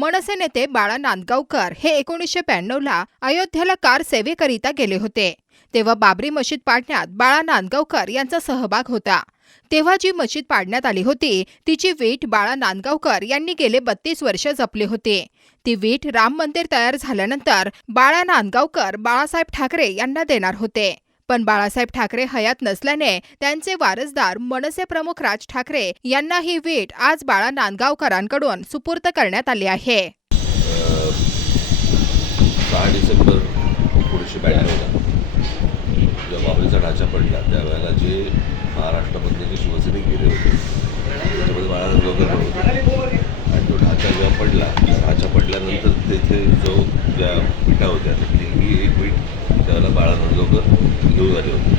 मनसे नेते बाळा नांदगावकर हे एकोणीसशे ब्याण्णवला अयोध्येला कार सेवेकरिता गेले होते. तेव्हा बाबरी मशीद पाडण्यात बाळा नांदगावकर यांचा सहभाग होता. तेव्हा जी मशीद पाडण्यात आली होती तिची वीट बाळा नांदगावकर यांनी गेले बत्तीस वर्ष जपली होती. ती वीट राम मंदिर तयार झाल्यानंतर बाळा नांदगावकर बाळासाहेब ठाकरे यांना देणार होते. पण बाळासाहेब ठाकरे हयात नसल्याने त्यांचे वारसदार मनसे प्रमुख राज ठाकरे यांना ही वीट आज बाळा नांदगावकरांकडून सुपूर्त करण्यात आली आहे. सहा डिसेंबर एकोणीसशे ब्याण्णवला जेव्हा बाबरीचा ढाचा पडला त्यावेळेला जे महाराष्ट्रामधले जे शिवसैनिक गेले होते त्याच्यामध्ये बाळासाहेब गवकर होते. आणि तो ढाचा जेव्हा पडला ढाचा पडल्यानंतर तेथे जो त्या विटा होत्या त्यातली ही एक वीट त्यावेळेला बाळा नांदगावकर घेऊन आले होते.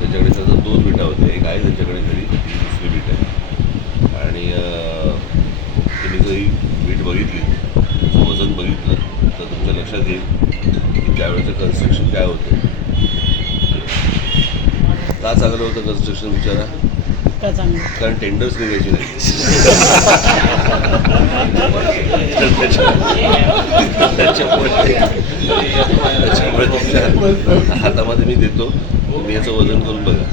त्याच्याकडे सध्या दोन विटा होत्या. एक आहे त्याच्याकडे घरी दुसरी वीट आहे. आणि तुम्ही जर वीट बघितली वजन बघितलं तर तुमच्या लक्षात येईल की त्यावेळेचं कन्स्ट्रक्शन काय होतं. का चांगलं होतं कन्स्ट्रक्शन विचारा कारण टेंडर्स निघायचे नाही. हातामध्ये मी देतो. तुम्ही याचं वजन करून बघा.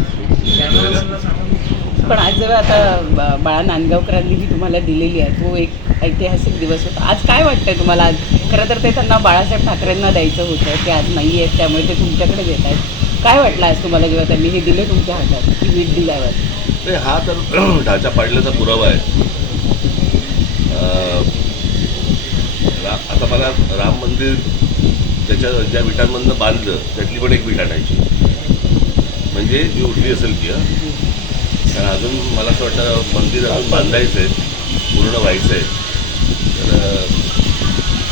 पण आज जेव्हा आता बाळा नांदगावकरांनी ही तुम्हाला दिलेली आहे तो एक ऐतिहासिक दिवस होता. आज काय वाटतंय तुम्हाला? आज खरं तर ते त्यांना बाळासाहेब ठाकरेंना द्यायचं होतं ते आज नाही आहेत त्यामुळे ते तुमच्याकडे देत आहेत. काय वाटलं आज तुम्हाला जेव्हा त्यांनी हे दिले तुमच्या हातात ही वीट दिल्यावर? हा तर ढाचा पाडल्याचा पुरावा आहे. रा आता बघा राम मंदिर त्याच्या ज्या विटांमधनं बांधलं त्यातली पण एक विट आणायची. म्हणजे जी उठली असेल ती कारण अजून मला असं वाटतं मंदिर अजून बांधायचं आहे पूर्ण व्हायचं आहे तर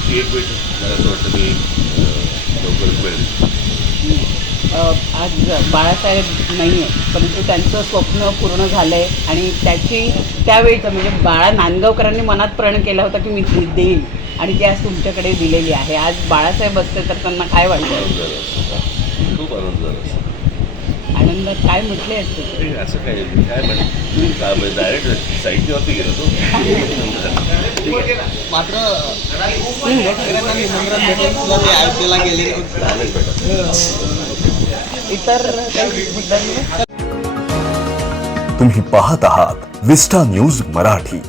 ती एक वीट मला असं वाटतं मी अं, लवकरच मिळेल आज बाळासाहेब नाही आहे परंतु त्यांचं स्वप्न पूर्ण झालं आहे आणि त्याची त्यावेळीचं म्हणजे बाळा नांदगावकरांनी मनात प्रण केला होता की मी ती देईन आणि ती आज तुमच्याकडे दिलेली आहे. आज बाळासाहेब असते तर त्यांना काय वाटतं? खूप आनंद झाला. आनंदात काय म्हटले असते असं काय काय म्हण डायरेक्ट गेलो तो मात्र गेले इतर तुम्ही पाहत आहात विस्टा न्यूज मराठी.